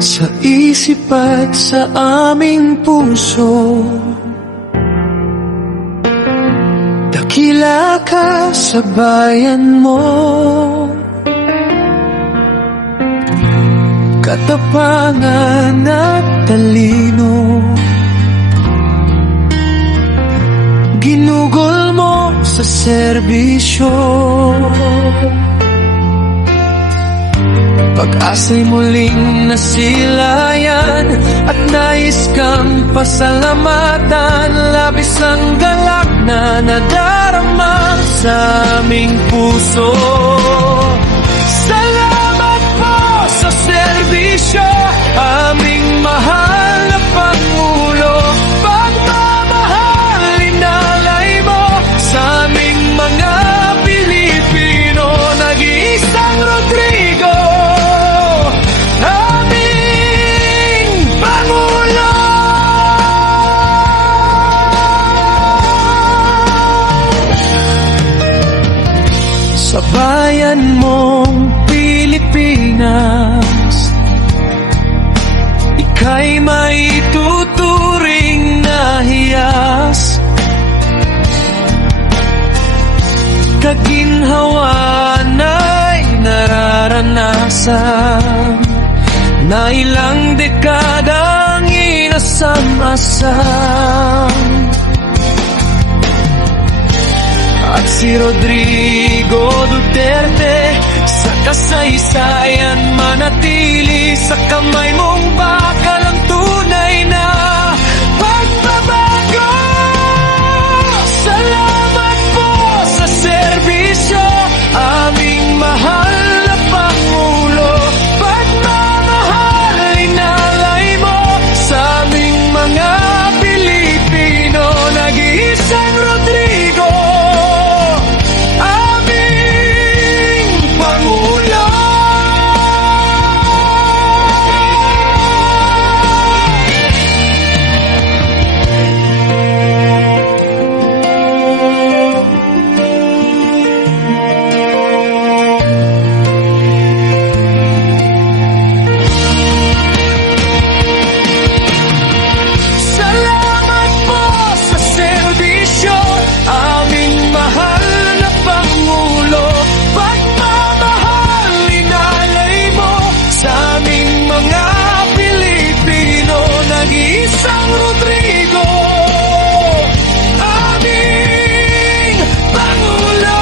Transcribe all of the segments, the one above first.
sa isip at sa aming puso. Dakila ka sa bayan mo, katapangan at talino. Ginugol mo sa serbisyo, pag-asa'y muling nasilayan at nais kang pasalamatan. Labis ang galak na nadarama sa aming puso. Salamat po sa serbisyo, aming mahal na Pangulo. Pagmamahal inalay mo sa aming mga Pilipino. Nag-iisang Rodrigo, aming Pangulo. Sa bayan mong Pilipinas, ika'y may tuturing na hiyas. Kaginhawan ay nararanasan na ilang dekadang inasam-asam. At si Rodrigo Duterte sa kasaysayan manatili. Sa kamay mong bakal ang tunay na pagbabago. Salamat po sa serbisyo, aming mahal na Pangulo. Pagmamahal inalay mo sa aming mga Pilipino. Nag-iisang Rodrigo, Pangulo. Salamat po sa serbisyo, aming mahal na Pangulo. Pagmamahal inalay mo sa aming mga Pilipino. Nag-iisang Rodrigo, aming Pangulo.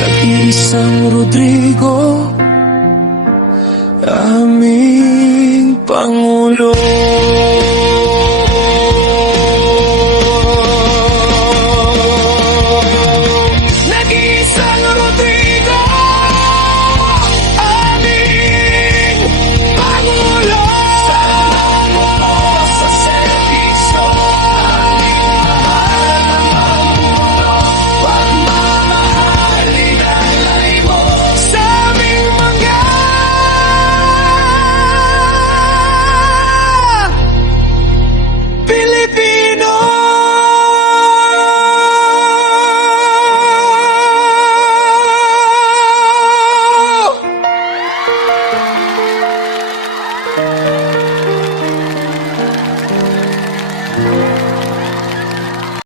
Nag-iisang Rodrigo, aming Pangulo.